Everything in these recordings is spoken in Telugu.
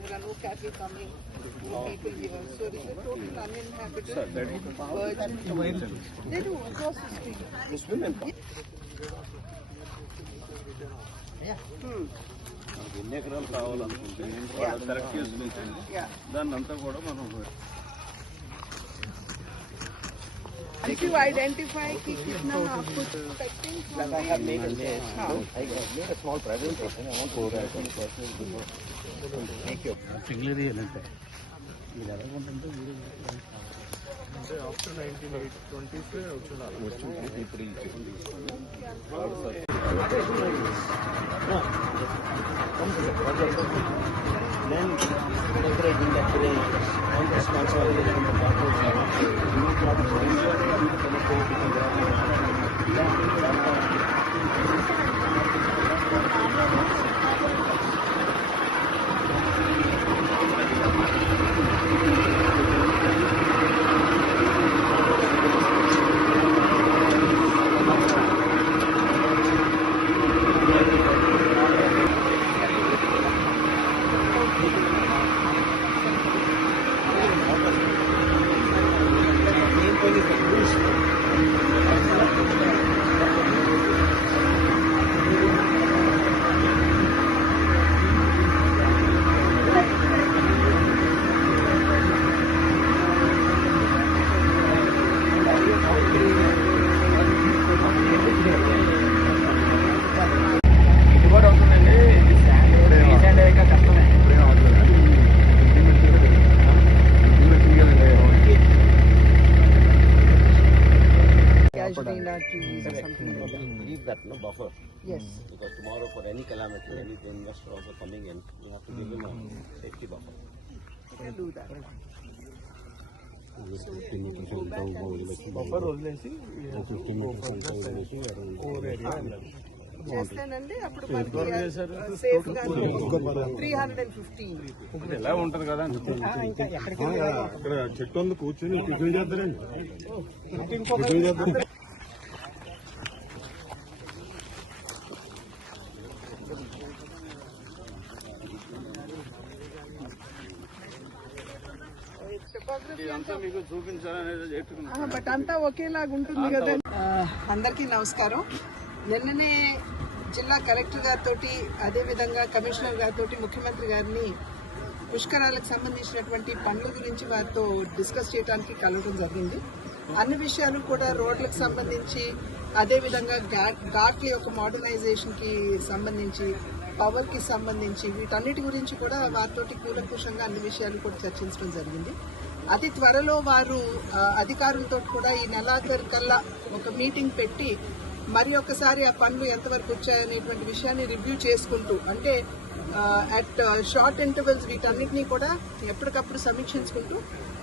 there are no cattle coming, no people here. So it is a total uninhabited virgin. They do across the street. Just women. ఎన్ని ఎకరాలు కావాలనుకుంటే సెలెక్ట్ చేసుకుంటే దాన్ని అంతా కూడా మనం If you identify कि कितना आपको expecting from I have made a list. I have made a small presentation. I want to go there and make your singular element. ఇది ఎలా ఉంటుందో అంటే after 1920 then integrating that today all the responsibility from the doctors new jobs trees or something like that. Leave that buffer. Yes. Because tomorrow for any calamity, any investor also coming in, you have to give him a safety buffer. You can do that. Buffer వదిలేసి చేస్తానండి అప్పుడు సేఫ్ గా 315 ఎలా ఉంటది కదా అక్కడ చెట్టు ఉంది కూర్చొని టిఫిన్ చేద్దారండి బట్ అంతా ఒకేలాగా ఉంటుంది కదా. అందరికీ నమస్కారం. నిన్ననే జిల్లా కలెక్టర్ గారితో అదేవిధంగా కమిషనర్ గారితో ముఖ్యమంత్రి గారిని పుష్కరాలకు సంబంధించినటువంటి పనుల గురించి వారితో డిస్కస్ చేయడానికి కలవడం జరిగింది. అన్ని విషయాలు కూడా రోడ్లకు సంబంధించి అదేవిధంగా ఘాట్ల యొక్క మోడర్నైజేషన్ కి సంబంధించి పవర్ కి సంబంధించి వీటన్నిటి గురించి కూడా వారితో కూలంకుషంగా అన్ని విషయాలు కూడా చర్చించడం జరిగింది. అతి త్వరలో వారు అధికారులతో కూడా ఈ నెలాఖరు కల్లా ఒక మీటింగ్ పెట్టి మరి ఒకసారి ఆ పనులు ఎంతవరకు వచ్చాయనేటువంటి విషయాన్ని రివ్యూ చేసుకుంటూ అంటే అట్ షార్ట్ ఇంటర్వెల్స్ వీటన్నిటినీ కూడా ఎప్పటికప్పుడు సమీక్షించుకుంటూ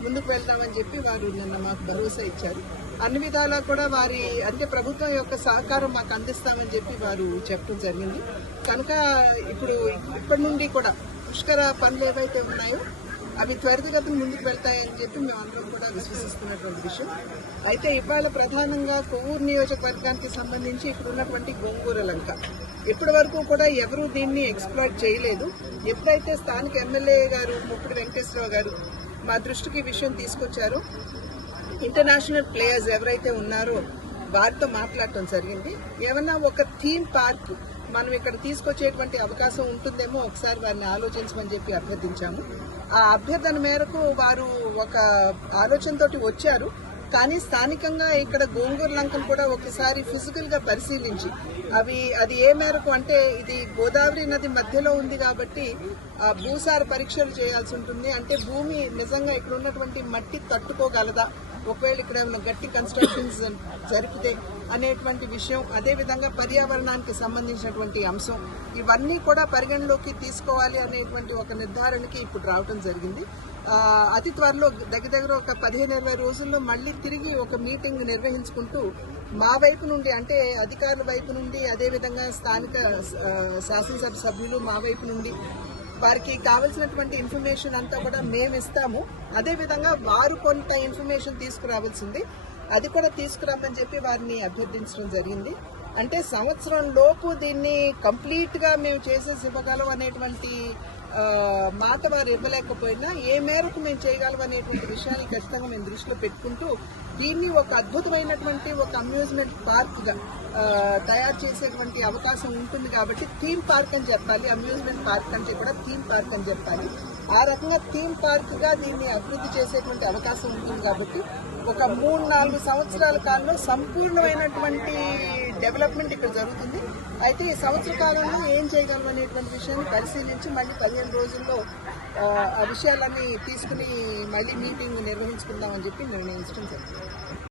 ముందుకు వెళ్తామని చెప్పి వారు నిన్న మాకు భరోసా ఇచ్చారు. అన్ని విధాలా కూడా వారి అంటే ప్రభుత్వం యొక్క సహకారం మాకు అందిస్తామని చెప్పి వారు చెప్పడం జరిగింది. కనుక ఇప్పటి నుండి కూడా పుష్కర పనులు ఏవైతే ఉన్నాయో అవి త్వరితగతిని ముందుకు వెళ్తాయని చెప్పి మేమందరం కూడా విశ్వసిస్తున్నటువంటి విషయం. అయితే ఇవాళ ప్రధానంగా కొవ్వూరు నియోజకవర్గానికి సంబంధించి ఇక్కడ ఉన్నటువంటి గోంగూర లంక ఇప్పటి వరకు కూడా ఎవరూ దీన్ని ఎక్స్ప్లాయిట్ చేయలేదు. ఎప్పుడైతే స్థానిక ఎమ్మెల్యే గారు ముప్పిడి వెంకటేశ్వరరావు గారు మా దృష్టికి ఈ విషయం తీసుకొచ్చారో ఇంటర్నేషనల్ ప్లేయర్స్ ఎవరైతే ఉన్నారో వారితో మాట్లాడటం జరిగింది. ఏమన్నా ఒక థీమ్ పార్క్ మనం ఇక్కడ తీసుకొచ్చేటువంటి అవకాశం ఉంటుందేమో ఒకసారి వారిని ఆలోచించమని చెప్పి అభ్యర్థించాము. ఆ అభ్యర్థన మేరకు వారు ఒక ఆలోచనతోటి వచ్చారు. కానీ స్థానికంగా ఇక్కడ గోంగూర లంకను కూడా ఒకసారి ఫిజికల్ గా పరిశీలించి అది ఏ మేరకు అంటే ఇది గోదావరి నది మధ్యలో ఉంది కాబట్టి భూసార పరీక్షలు చేయాల్సి ఉంటుంది. అంటే భూమి నిజంగా ఇక్కడ ఉన్నటువంటి మట్టి తట్టుకోగలదా, ఒకవేళ ఇక్కడ ఏమైనా గట్టి కన్స్ట్రక్షన్స్ జరిపితే అనేటువంటి విషయం, అదేవిధంగా పర్యావరణానికి సంబంధించినటువంటి అంశం ఇవన్నీ కూడా పరిగణలోకి తీసుకోవాలి అనేటువంటి ఒక నిర్ధారణకి ఇప్పుడు రావడం జరిగింది. అతి త్వరలో దగ్గర ఒక 15-20 రోజుల్లో మళ్ళీ తిరిగి ఒక మీటింగ్ నిర్వహించుకుంటూ మా వైపు నుండి అంటే అధికారుల వైపు నుండి అదేవిధంగా స్థానిక శాసనసభ సభ్యులు మా వైపు నుండి వారికి కావాల్సినటువంటి ఇన్ఫర్మేషన్ అంతా కూడా మేము ఇస్తాము. అదేవిధంగా వారు కొంత ఇన్ఫర్మేషన్ తీసుకురావాల్సింది అది కూడా తీసుకురామని చెప్పి వారిని అభ్యర్థించడం జరిగింది. అంటే సంవత్సరం లోపు దీన్ని కంప్లీట్ గా మేము చేసేసి ఇవ్వగలం అనేటువంటి మాట వారు ఇవ్వలేకపోయినా ఏ మేరకు మేము చేయగలం అనేటువంటి విషయాన్ని ఖచ్చితంగా మేము దృష్టిలో పెట్టుకుంటూ దీన్ని ఒక అద్భుతమైనటువంటి ఒక అమ్యూజ్మెంట్ పార్క్గా తయారు చేసేటువంటి అవకాశం ఉంటుంది కాబట్టి థీమ్ పార్క్ అని చెప్పాలి, అమ్యూజ్మెంట్ పార్క్ అంటే కూడా థీమ్ పార్క్ అని చెప్పాలి. ఆ రకంగా థీమ్ పార్క్గా దీన్ని అభివృద్ధి చేసేటువంటి అవకాశం ఉంటుంది కాబట్టి ఒక 3-4 సంవత్సరాల కాలంలో సంపూర్ణమైనటువంటి డెవలప్మెంట్ ఇక్కడ జరుగుతుంది. అయితే ఈ సంవత్సర కాలంలో ఏం చేయగలం అనేటువంటి విషయాన్ని పరిశీలించి మళ్ళీ 15 రోజుల్లో ఆ విషయాలన్నీ తీసుకుని మళ్ళీ మీటింగ్ నిర్వహించుకుందామని చెప్పి నిర్ణయించడం జరిగింది.